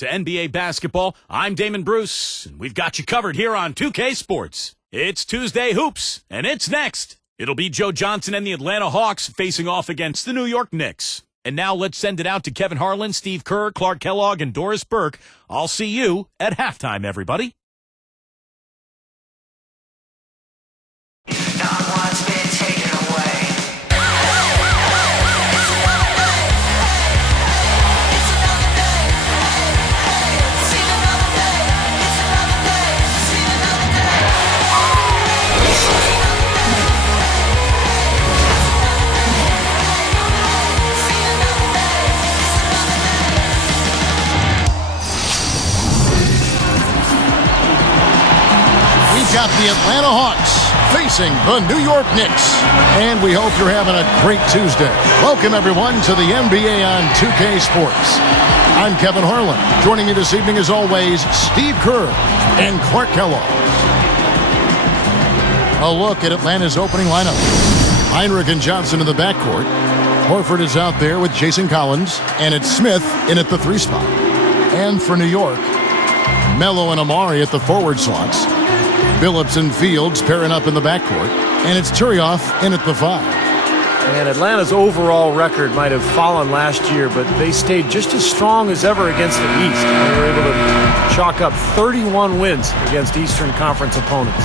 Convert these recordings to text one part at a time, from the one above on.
To NBA basketball, I'm Damon Bruce, and we've got you covered here on 2K Sports. It's Tuesday Hoops, and it's next. It'll be Joe Johnson and the Atlanta Hawks facing off against the New York Knicks. And now let's send it out to Kevin Harlan, Steve Kerr, Clark Kellogg, and Doris Burke. I'll see you at halftime, everybody. Got the Atlanta Hawks facing the New York Knicks. And we hope you're having a great Tuesday. Welcome, everyone, to the NBA on 2K Sports. I'm Kevin Harlan. Joining me this evening, as always, Steve Kerr and Clark Kellogg. A look at Atlanta's opening lineup. Heinrich and Johnson in the backcourt. Horford is out there with Jason Collins. And it's Smith in at the 3 spot. And for New York, Melo and Amari at the forward slots. Billups and Fields pairing up in the backcourt. And it's Turioff in at the 5. And Atlanta's overall record might have fallen last year, but they stayed just as strong as ever against the East. They were able to chalk up 31 wins against Eastern Conference opponents.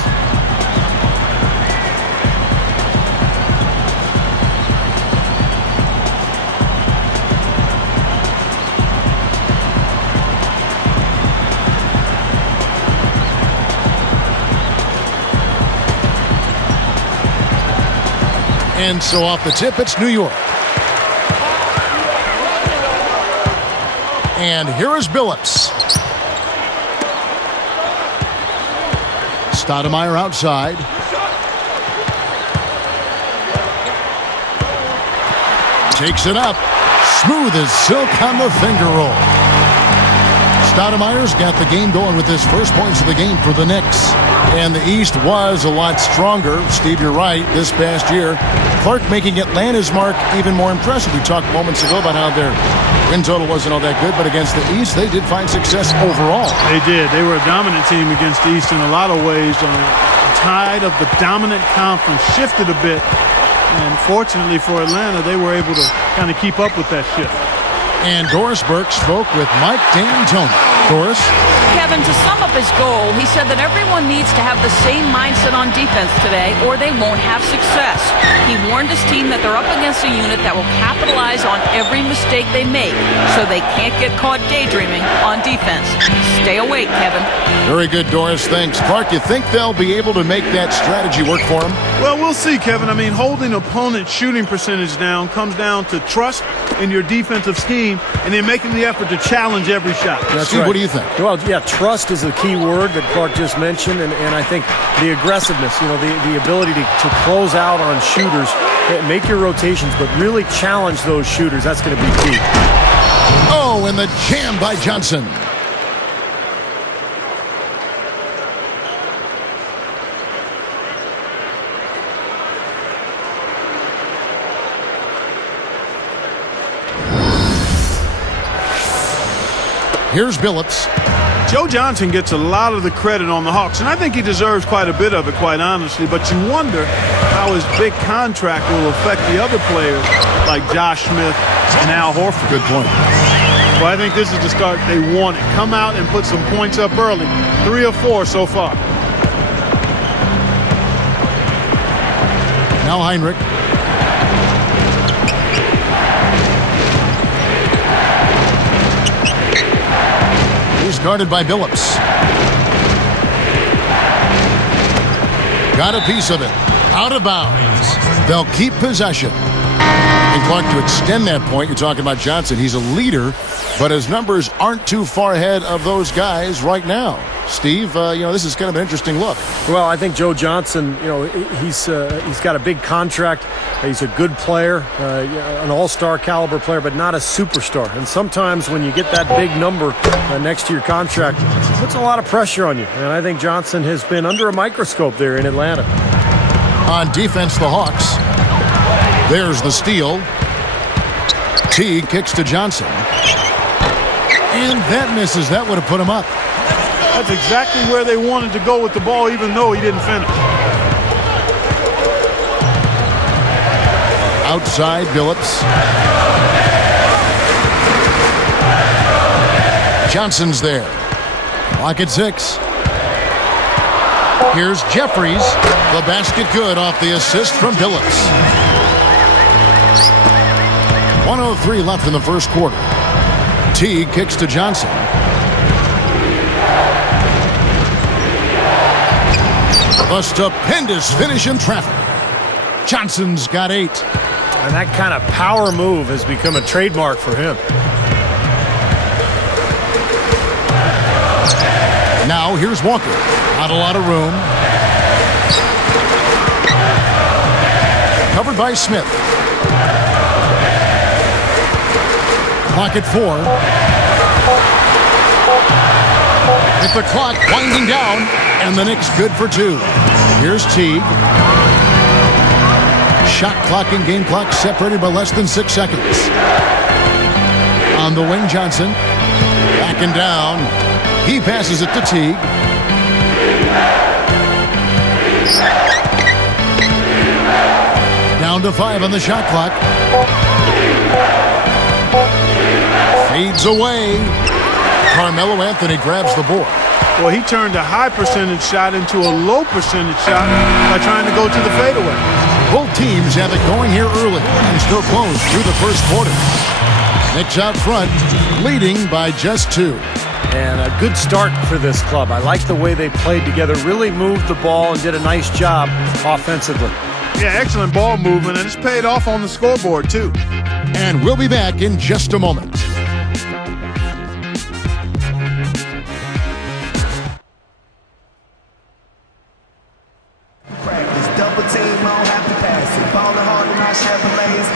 And so off the tip, it's New York. And here is Billups. Stoudemire outside. Takes it up. Smooth as silk on the finger roll. Stoudemire's got the game going with his first points of the game for the Knicks. And the East was a lot stronger. Steve, you're right, this past year. Clark making Atlanta's mark even more impressive. We talked moments ago about how their win total wasn't all that good, but against the East, they did find success overall. They did. They were a dominant team against the East in a lot of ways. The tide of the dominant conference shifted a bit, and fortunately for Atlanta, they were able to kind of keep up with that shift. And Doris Burke spoke with Mike D'Antoni. Doris? Kevin, to sum up his goal, he said that everyone needs to have the same mindset on defense today or they won't have success. He warned his team that they're up against a unit that will capitalize on every mistake they make so they can't get caught daydreaming on defense. Stay awake, Kevin. Very good, Doris. Thanks. Clark, you think they'll be able to make that strategy work for them? Well, we'll see, Kevin. I mean, holding opponent's shooting percentage down comes down to trust in your defensive scheme and then making the effort to challenge every shot. That's Steve, right. What do you think? Well, yeah, trust is a key word that Clark just mentioned, and I think the aggressiveness, the ability to close out on shooters, make your rotations, but really challenge those shooters. That's going to be key. Oh, and the jam by Johnson. Here's Billups. Joe Johnson gets a lot of the credit on the Hawks, and I think he deserves quite a bit of it, quite honestly. But you wonder how his big contract will affect the other players like Josh Smith and Al Horford. Good point. Well, I think this is the start they wanted. Come out and put some points up early. 3 or 4 so far. Now Heinrich. He's guarded by Billups. Got a piece of it. Out of bounds. They'll keep possession. And Clark, to extend that point, you're talking about Johnson. He's a leader, but his numbers aren't too far ahead of those guys right now. Steve, this is kind of an interesting look. Well, I think Joe Johnson, he's got a big contract. He's a good player, an all-star caliber player, but not a superstar. And sometimes when you get that big number next to your contract, it puts a lot of pressure on you. And I think Johnson has been under a microscope there in Atlanta. On defense, the Hawks. There's the steal. Teague kicks to Johnson. And that misses. That would have put him up. That's exactly where they wanted to go with the ball, even though he didn't finish. Outside, Billups. Johnson's there. Clock at 6. Here's Jeffries. The basket good off the assist from Billups. 1:03 left in the first quarter. Teague kicks to Johnson. A stupendous finish in traffic. Johnson's got 8. And that kind of power move has become a trademark for him. Now here's Walker. Not a lot of room. Covered by Smith. Clock at 4. With the clock winding down, and the Knicks good for 2. Here's Teague. Shot clock and game clock separated by less than 6 seconds. On the wing, Johnson. Back and down. He passes it to Teague. Down to 5 on the shot clock. Fades away. Carmelo Anthony grabs the board. Well, he turned a high percentage shot into a low percentage shot by trying to go to the fadeaway. Both teams have it going here early and still close through the first quarter. Knicks out front, leading by just 2. And a good start for this club. I like the way they played together, really moved the ball and did a nice job offensively. Yeah, excellent ball movement, and it's paid off on the scoreboard, too. And we'll be back in just a moment.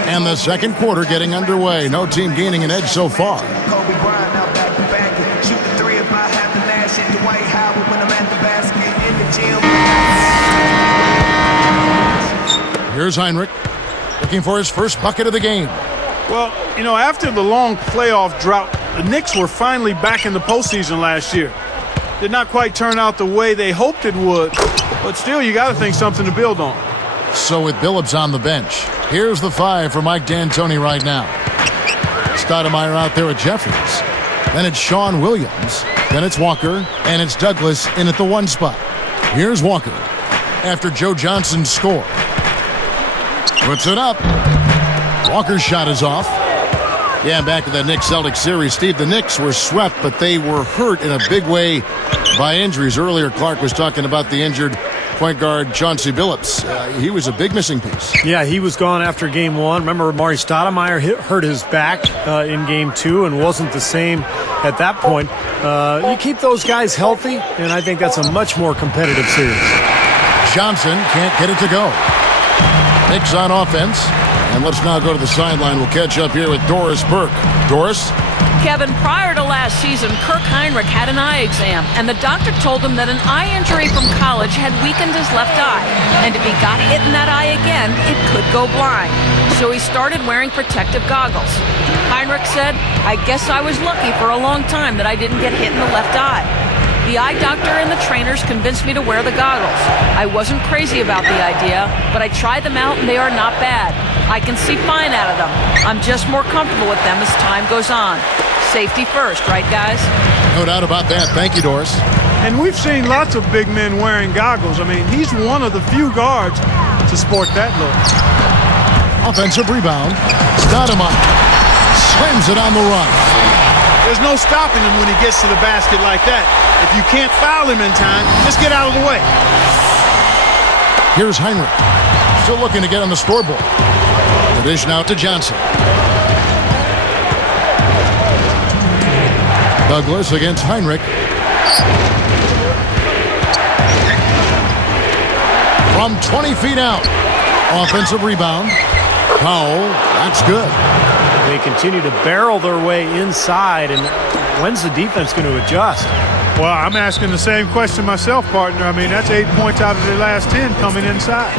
And the second quarter getting underway. No team gaining an edge so far. Here's Heinrich, looking for his first bucket of the game. Well, you know, after the long playoff drought, the Knicks were finally back in the postseason last year. Did not quite turn out the way they hoped it would, but still, you got to think something to build on. So with Billups on the bench, here's the 5 for Mike D'Antoni right now. Stoudemire out there with Jeffries. Then it's Sean Williams. Then it's Walker. And it's Douglas in at the 1 spot. Here's Walker after Joe Johnson's score. Puts it up. Walker's shot is off. Yeah, back to that Knicks-Celtics series. Steve, the Knicks were swept, but they were hurt in a big way by injuries. Earlier, Clark was talking about the injured point guard Chauncey Billups. He was a big missing piece. Yeah, he was gone after game 1. Remember, Mari Stoudemire hurt his back in game 2 and wasn't the same at that point. You keep those guys healthy, and I think that's a much more competitive series. Johnson can't get it to go. Knicks on offense. And let's now go to the sideline. We'll catch up here with Doris Burke. Doris? Kevin, prior to last season, Kirk Heinrich had an eye exam, and the doctor told him that an eye injury from college had weakened his left eye. And if he got hit in that eye again, it could go blind. So he started wearing protective goggles. Heinrich said, "I guess I was lucky for a long time that I didn't get hit in the left eye." The eye doctor and the trainers convinced me to wear the goggles. I wasn't crazy about the idea, but I tried them out and they are not bad. I can see fine out of them. I'm just more comfortable with them as time goes on. Safety first, right, guys? No doubt about that. Thank you, Doris. And we've seen lots of big men wearing goggles. I mean, he's one of the few guards to sport that look. Offensive rebound. Stoudemire slams it on the run. There's no stopping him when he gets to the basket like that. If you can't foul him in time, just get out of the way. Here's Heinrich. Still looking to get on the scoreboard. The dish now to Johnson. Douglas against Heinrich. From 20 feet out. Offensive rebound. Powell. That's good. They continue to barrel their way inside, and when's the defense going to adjust? Well, I'm asking the same question myself, partner. I mean, that's 8 points out of their last 10 coming inside.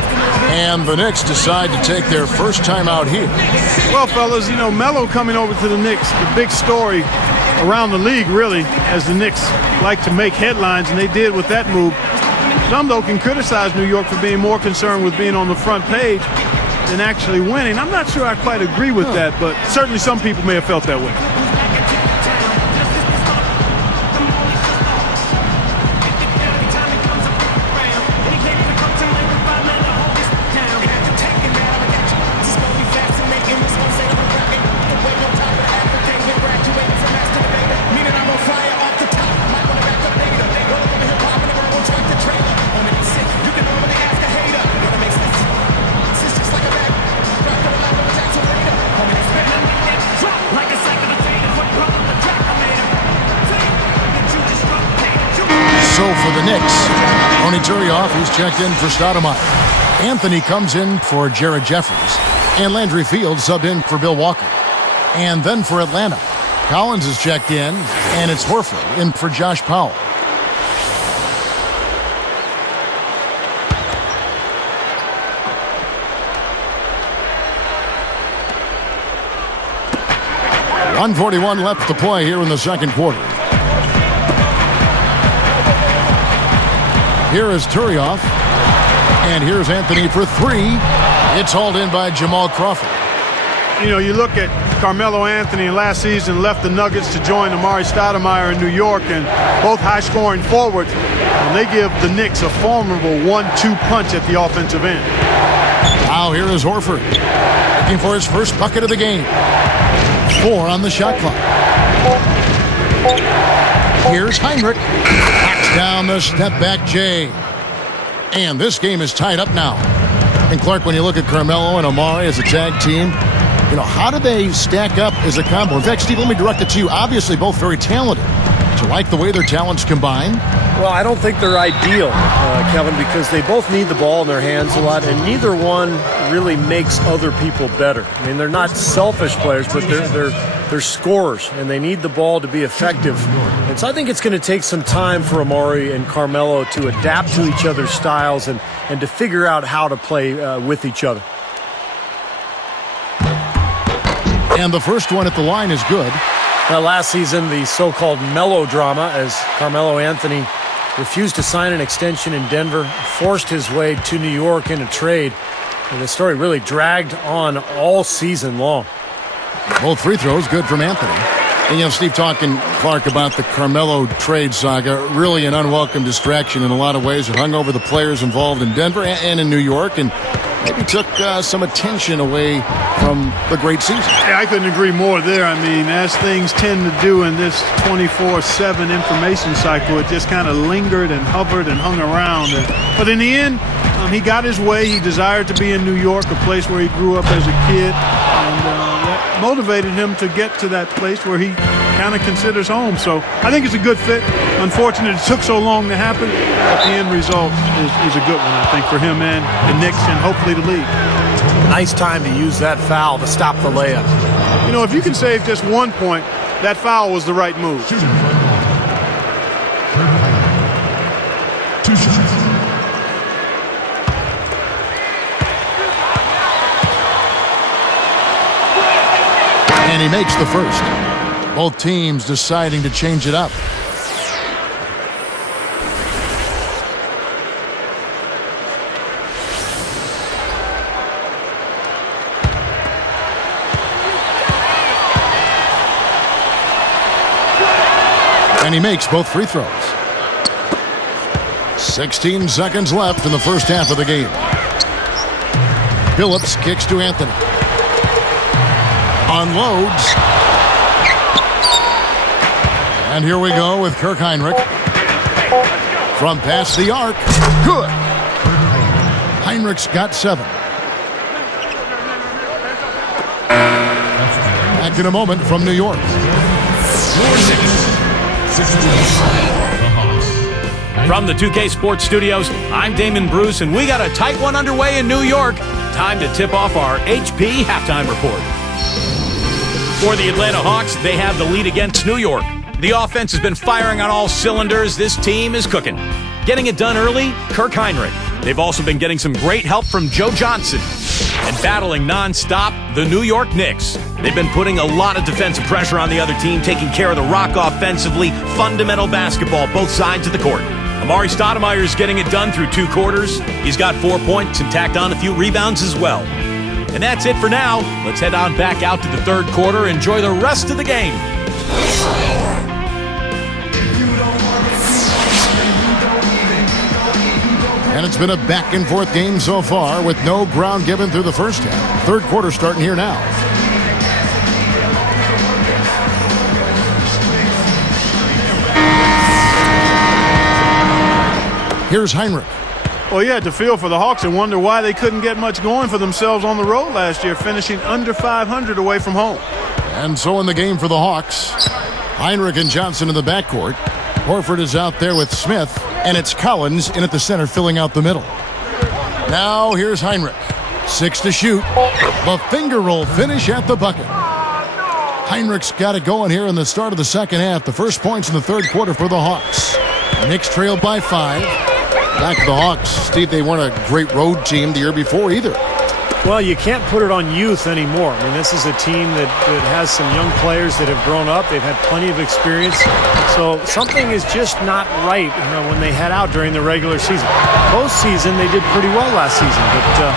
And the Knicks decide to take their first time out here. Well, fellas, you know, Melo coming over to the Knicks, the big story around the league, really, as the Knicks like to make headlines, and they did with that move. Some, though, can criticize New York for being more concerned with being on the front page than actually winning. I'm not sure I quite agree with that, but certainly some people may have felt that way. He's checked in for Stoudemire. Anthony comes in for Jared Jeffries. And Landry Fields subbed in for Bill Walker. And then for Atlanta, Collins is checked in, and it's Horford in for Josh Powell. .141 left to play here in the second quarter. Here is Turioff, and here's Anthony for three. It's hauled in by Jamal Crawford. You know, you look at Carmelo Anthony last season left the Nuggets to join Amari Stoudemire in New York, and both high-scoring forwards, and they give the Knicks a formidable 1-2 punch at the offensive end. Now here is Horford, looking for his first bucket of the game. 4 on the shot clock. Here's Heinrich. Backs down the step-back J. And this game is tied up now. And Clark, when you look at Carmelo and Amari as a tag team, you know, how do they stack up as a combo? In fact, Steve, let me direct it to you. Obviously, both very talented. Do you like the way their talents combine? Well, I don't think they're ideal, Kevin, because they both need the ball in their hands a lot, and neither one really makes other people better. I mean, they're not selfish players, but they're scorers, and they need the ball to be effective. And so I think it's going to take some time for Amari and Carmelo to adapt to each other's styles and to figure out how to play with each other. And the first one at the line is good. Now, last season, the so-called melodrama, as Carmelo Anthony refused to sign an extension in Denver, forced his way to New York in a trade, and the story really dragged on all season long. Both free throws good from Anthony. And, you know, Steve, talking, Clark, about the Carmelo trade saga, really an unwelcome distraction in a lot of ways. It hung over the players involved in Denver and in New York, and maybe took some attention away from the great season. Yeah, I couldn't agree more there. I mean, as things tend to do in this 24/7 information cycle, it just kind of lingered and hovered and hung around. But in the end, he got his way. He desired to be in New York, a place where he grew up as a kid, and that motivated him to get to that place where he kind of considers home. So I think it's a good fit. Unfortunately, it took so long to happen, but the end result is a good one, I think, for him and the Knicks and hopefully the league. Nice time to use that foul to stop the layup. You know, if you can save just 1 point, that foul was the right move. And he makes the first. Both teams deciding to change it up. And he makes both free throws. 16 seconds left in the first half of the game. Phillips kicks to Anthony. Unloads. And here we go with Kirk Heinrich. From past the arc. Good. Heinrich's got 7. Back in a moment from New York. From the 2K Sports Studios, I'm Damon Bruce, and we got a tight one underway in New York. Time to tip off our HP halftime report. For the Atlanta Hawks, they have the lead against New York. The offense has been firing on all cylinders. This team is cooking. Getting it done early, Kirk Heinrich. They've also been getting some great help from Joe Johnson. And battling nonstop, the New York Knicks. They've been putting a lot of defensive pressure on the other team, taking care of the rock offensively. Fundamental basketball, both sides of the court. Amari Stoudemire is getting it done through 2 quarters. He's got 4 points and tacked on a few rebounds as well. And that's it for now. Let's head on back out to the third quarter. Enjoy the rest of the game. And it's been a back-and-forth game so far with no ground given through the first half. Third quarter starting here now. Here's Heinrich. Well, you had to feel for the Hawks and wonder why they couldn't get much going for themselves on the road last year, finishing under 500 away from home. And so in the game for the Hawks, Heinrich and Johnson in the backcourt. Horford is out there with Smith, and it's Collins in at the center filling out the middle. Now here's Heinrich. 6 to shoot. The finger roll finish at the bucket. Heinrich's got it going here in the start of the second half. The first points in the third quarter for the Hawks. Knicks trailed by 5. Back to the Hawks. Steve, they weren't a great road team the year before either. Well, you can't put it on youth anymore. I mean, this is a team that has some young players that have grown up. They've had plenty of experience. So something is just not right, when they head out during the regular season. Postseason, they did pretty well last season. But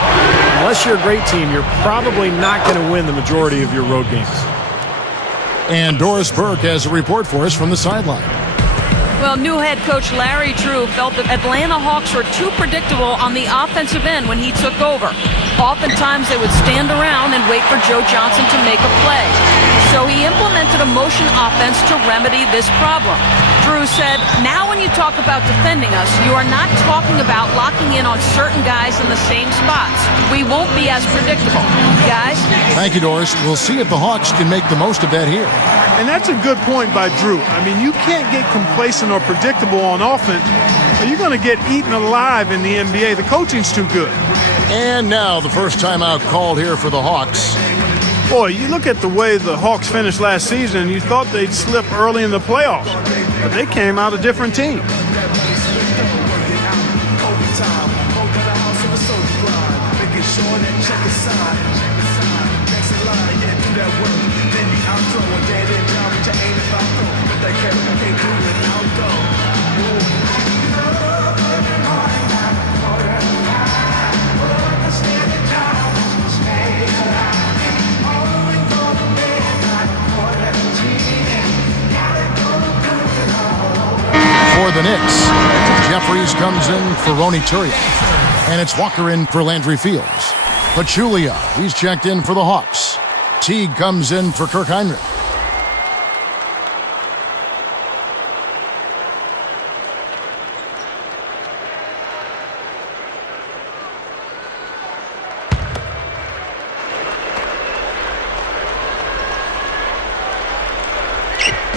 unless you're a great team, you're probably not going to win the majority of your road games. And Doris Burke has a report for us from the sideline. Well, new head coach Larry Drew felt that Atlanta Hawks were too predictable on the offensive end when he took over. Oftentimes, they would stand around and wait for Joe Johnson to make a play. So he implemented a motion offense to remedy this problem. Drew said, now when you talk about defending us, you are not talking about locking in on certain guys in the same spots. We won't be as predictable. Guys? Thank you, Doris. We'll see if the Hawks can make the most of that here. And that's a good point by Drew. I mean, you can't get complacent or predictable on offense, or you're going to get eaten alive in the NBA. The coaching's too good. And now the first timeout called here for the Hawks. Boy, you look at the way the Hawks finished last season, and you thought they'd slip early in the playoffs, but they came out a different team. For the Knicks, Jeffries comes in for Ronny Turiaf, and it's Walker in for Landry Fields. Pachulia, he's checked in for the Hawks. Teague comes in for Kirk Heinrich.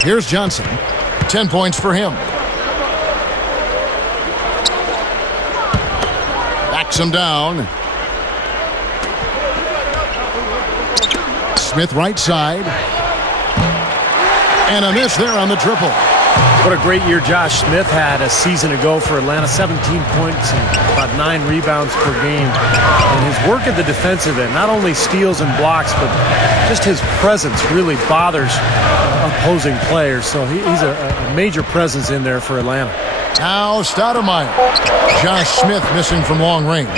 Here's Johnson. 10 points for him. Backs him down. Smith right side. And a miss there on the triple. What a great year Josh Smith had a season ago for Atlanta. 17 points and about 9 rebounds per game. And his work at the defensive end, not only steals and blocks, but just his presence really bothers opposing players. So he's a major presence in there for Atlanta. Now Stoudemire. Josh Smith missing from long range.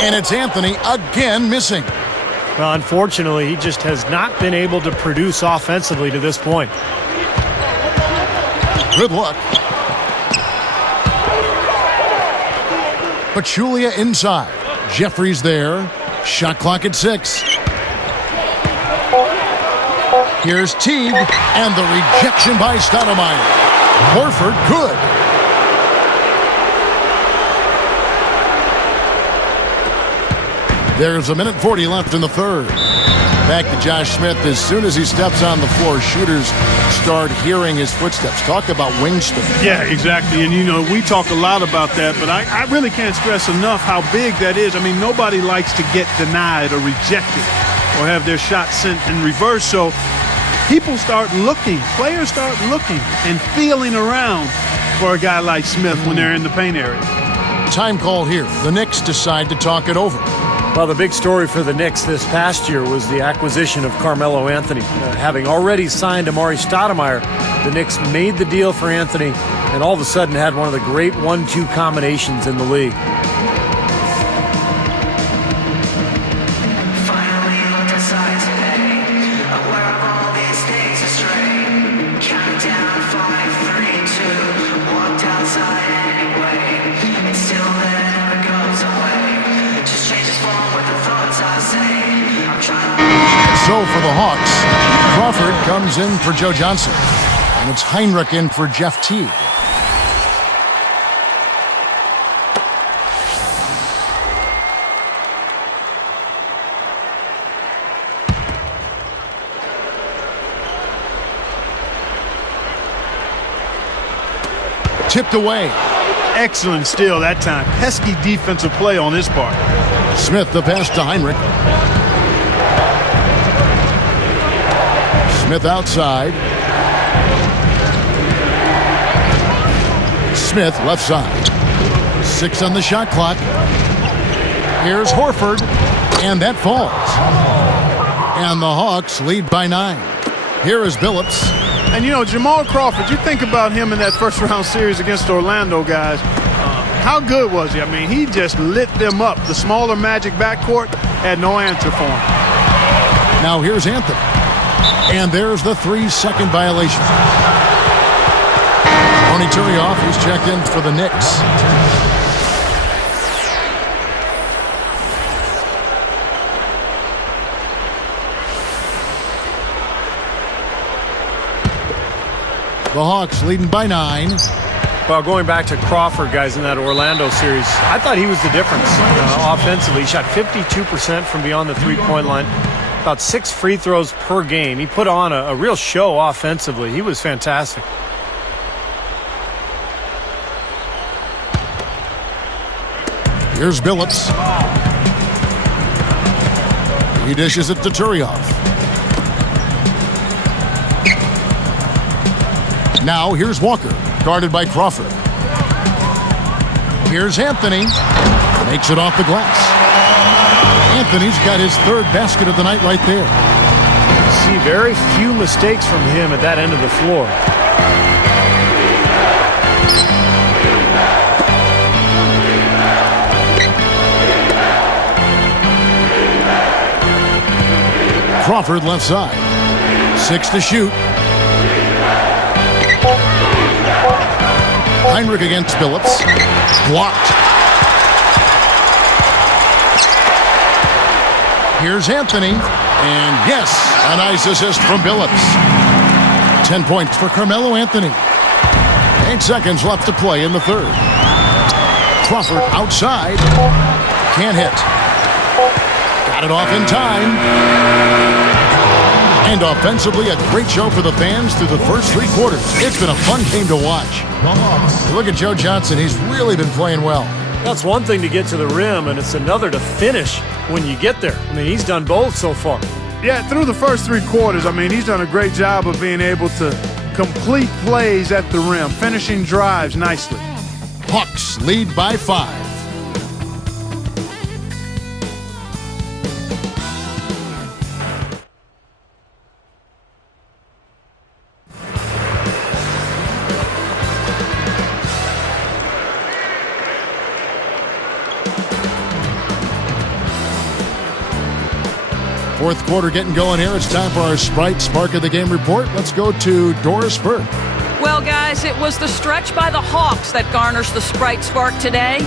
And it's Anthony again missing. Well, unfortunately, he just has not been able to produce offensively to this point. Good luck. Pachulia inside. Jeffries there. Shot clock at 6. Here's Teague, and the rejection by Stoudemire. Horford, good. There's a minute 40 left in the third. Back to Josh Smith. As soon as he steps on the floor, shooters start hearing his footsteps. Talk about wingspan. Yeah, exactly. And, we talk a lot about that, but I really can't stress enough how big that is. I mean, nobody likes to get denied or rejected or have their shot sent in reverse. So people start looking, players start looking and feeling around for a guy like Smith when they're in the paint area. Time call here. The Knicks decide to talk it over. Well, the big story for the Knicks this past year was the acquisition of Carmelo Anthony. Having already signed Amari Stoudemire, the Knicks made the deal for Anthony and all of a sudden had one of the great 1-2 combinations in the league. So for the Hawks, Crawford comes in for Joe Johnson, and it's Heinrich in for Jeff Teague. Tipped away. Excellent steal that time. Pesky defensive play on his part. Smith the pass to Heinrich. Smith outside. Smith left side. 6 on the shot clock. Here's Horford, and that falls. And the Hawks lead by 9. Here is Billups. And, you know, Jamal Crawford, you think about him in that first-round series against Orlando, guys. How good was he? I mean, he just lit them up. The smaller Magic backcourt had no answer for him. Now here's Anthony. And there's the 3-second violation. Tony Turioff, who's checked in for the Knicks. The Hawks leading by 9. Well, going back to Crawford, guys, in that Orlando series, I thought he was the difference offensively. He shot 52% from beyond the three-point line, about 6 free throws per game. He put on a real show offensively. He was fantastic. Here's Billups. He dishes it to Turioff. Now here's Walker, guarded by Crawford. Here's Anthony. Makes it off the glass. Anthony's got his 3rd basket of the night right there. See very few mistakes from him at that end of the floor. Crawford left side. 6 to shoot. Heinrich against Billups. Blocked. Here's Anthony. And yes, a nice assist from Billups. 10 points for Carmelo Anthony. 8 seconds left to play in the 3rd. Crawford outside. Can't hit. Got it off in time. And offensively, a great show for the fans through the first 3 quarters. It's been a fun game to watch. Look at Joe Johnson. He's really been playing well. That's one thing to get to the rim, and it's another to finish when you get there. I mean, he's done both so far. Yeah, through the first 3 quarters, I mean, he's done a great job of being able to complete plays at the rim, finishing drives nicely. Hawks lead by 5. Fourth quarter getting going here. It's time for our Sprite Spark of the Game report. Let's go to Doris Burke. Well, guys, it was the stretch by the Hawks that garners the Sprite Spark today.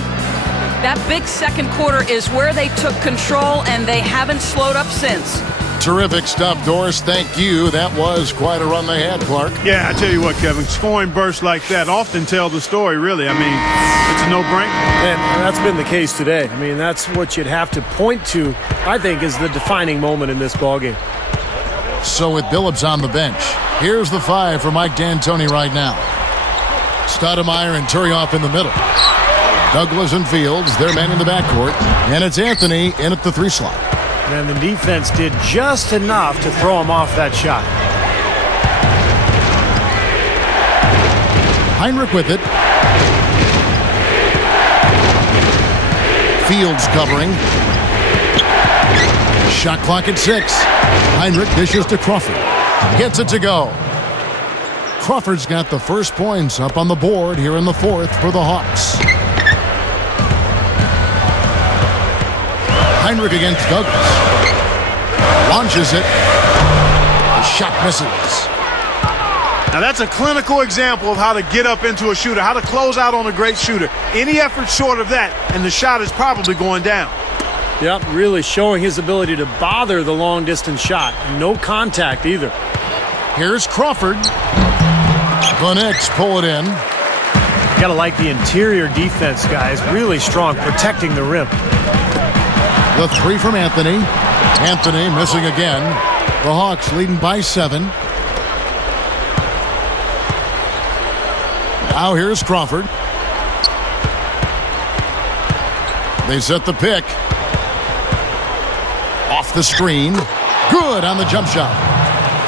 That big second quarter is where they took control, and they haven't slowed up since. Terrific stuff, Doris. Thank you. That was quite a run they had, Clark. Yeah, I tell you what, Kevin, scoring bursts like that often tell the story, really. I mean, it's a no-brainer. And that's been the case today. I mean, that's what you'd have to point to, I think, is the defining moment in this ballgame. So with Billups on the bench, here's the 5 for Mike D'Antoni right now. Stoudemire and Turioff in the middle. Douglas and Fields, their men in the backcourt. And it's Anthony in at the 3 slot. And the defense did just enough to throw him off that shot. Heinrich with it. Fields covering. Shot clock at 6. Heinrich dishes to Crawford. Gets it to go. Crawford's got the first points up on the board here in the fourth for the Hawks. Heinrich against Douglas. Launches it. The shot misses. Now that's a clinical example of how to get up into a shooter, how to close out on a great shooter. Any effort short of that, and the shot is probably going down. Yep, really showing his ability to bother the long-distance shot. No contact either. Here's Crawford. The Knicks pull it in. You gotta like the interior defense, guys. Really strong, protecting the rim. The three from Anthony. Anthony missing again. The Hawks leading by 7. Now here's Crawford. They set the pick. Off the screen. Good on the jump shot.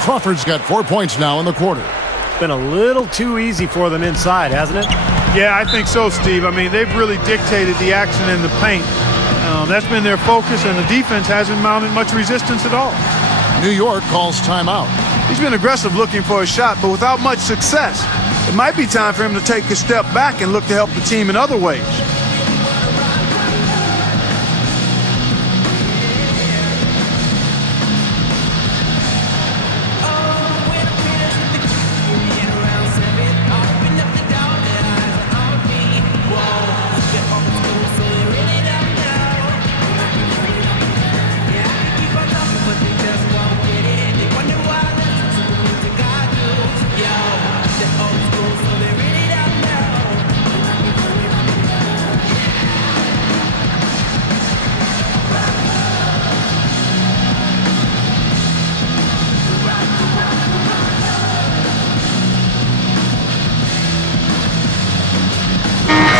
Crawford's got 4 points now in the quarter. Been a little too easy for them inside, hasn't it? Yeah, I think so, Steve. I mean, they've really dictated the action in the paint. That's been their focus, and the defense hasn't mounted much resistance at all. New York calls timeout. He's been aggressive looking for a shot, but without much success. It might be time for him to take a step back and look to help the team in other ways.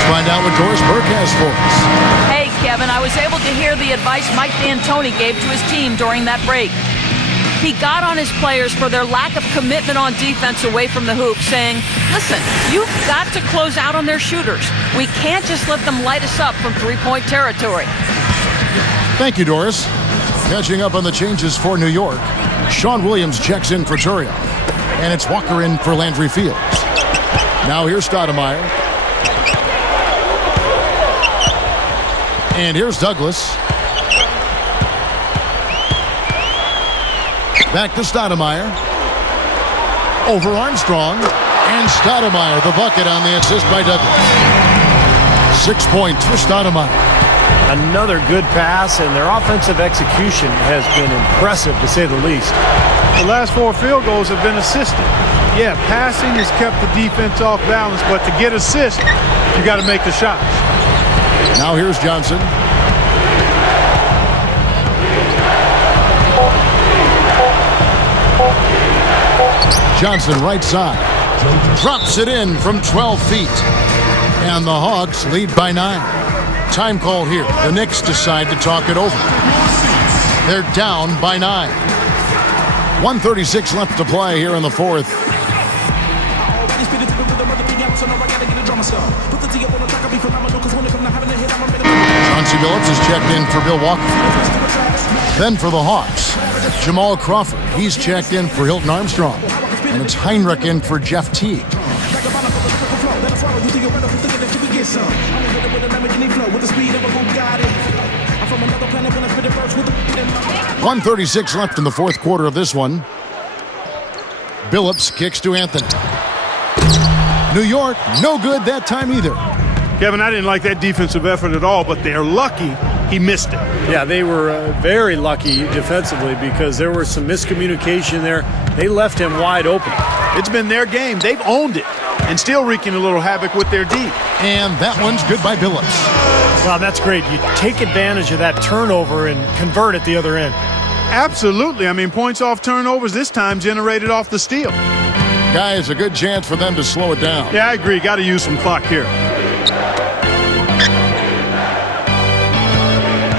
Find out what Doris Burke has for us. Hey, Kevin, I was able to hear the advice Mike D'Antoni gave to his team during that break. He got on his players for their lack of commitment on defense away from the hoop, saying, listen, you've got to close out on their shooters. We can't just let them light us up from three-point territory. Thank you, Doris. Catching up on the changes for New York, Sean Williams checks in for Turioff, and it's Walker in for Landry Fields. Now here's Stoudemire. And here's Douglas. Back to Stoudemire. Over Armstrong. And Stoudemire, the bucket on the assist by Douglas. 6 points for Stoudemire. Another good pass, and their offensive execution has been impressive, to say the least. The last 4 field goals have been assisted. Yeah, passing has kept the defense off balance, but to get assists, you got to make the shots. Now here's Johnson. Johnson right side. Drops it in from 12 feet. And the Hawks lead by 9. Time call here. The Knicks decide to talk it over. They're down by 9. 1:36 left to play here in the fourth. Chauncey Billups is checked in for Bill Walker. Then for the Hawks, Jamal Crawford. He's checked in for Hilton Armstrong. And it's Heinrich in for Jeff Teague. 1:36 left in the fourth quarter of this one. Billups kicks to Anthony. New York, no good that time either. Kevin, I didn't like that defensive effort at all, but they're lucky he missed it. Yeah, they were very lucky defensively because there was some miscommunication there. They left him wide open. It's been their game. They've owned it and still wreaking a little havoc with their D. And that one's good by Billups. Wow, that's great. You take advantage of that turnover and convert at the other end. Absolutely. I mean, points off turnovers this time generated off the steal. Guys, a good chance for them to slow it down. Yeah, I agree. Got to use some clock here.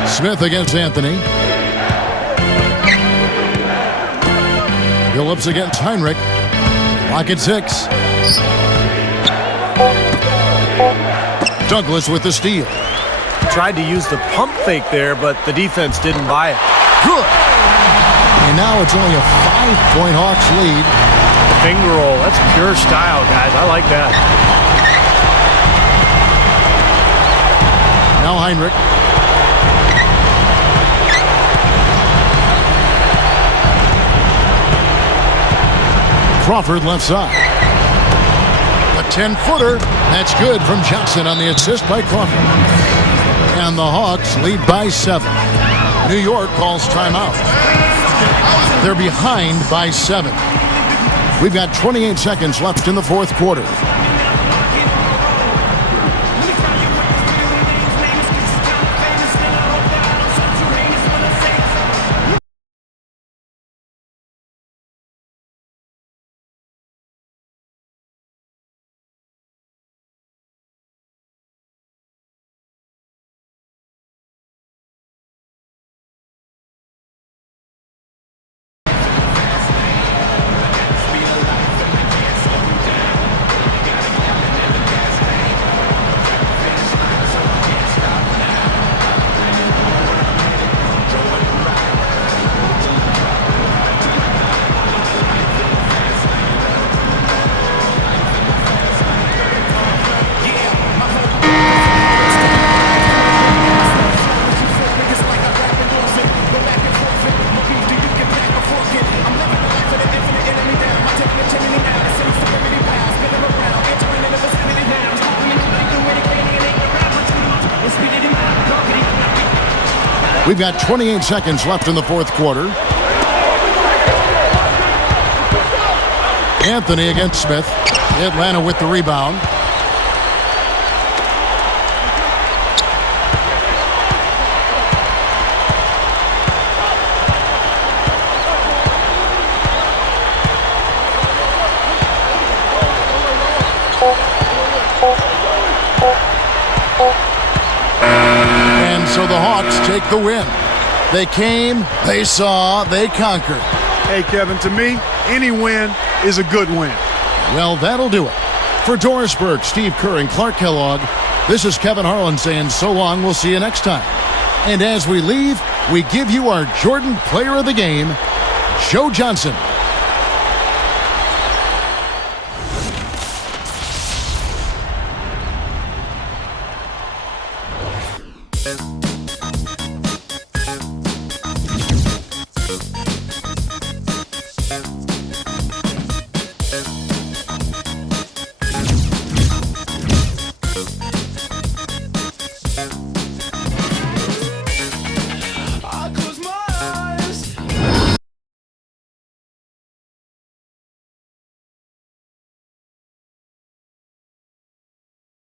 Smith against Anthony. Billups against Heinrich. Clock at 6. Douglas with the steal. Tried to use the pump fake there, but the defense didn't buy it. Good. And now it's only a 5-point Hawks lead. Finger roll. That's pure style, guys. I like that. Now Heinrich. Crawford left side. A 10-footer. That's good from Johnson on the assist by Crawford. And the Hawks lead by 7. New York calls timeout. They're behind by 7. We've got 28 seconds left in the fourth quarter. We've got 28 seconds left in the fourth quarter. Anthony against Smith. Atlanta with the rebound. So the Hawks take the win. They came, they saw, they conquered. Hey, Kevin, to me, any win is a good win. Well, that'll do it. For Doris Burke, Steve Kerr, and Clark Kellogg, this is Kevin Harlan saying so long. We'll see you next time. And as we leave, we give you our Jordan Player of the Game, Joe Johnson. Yeah.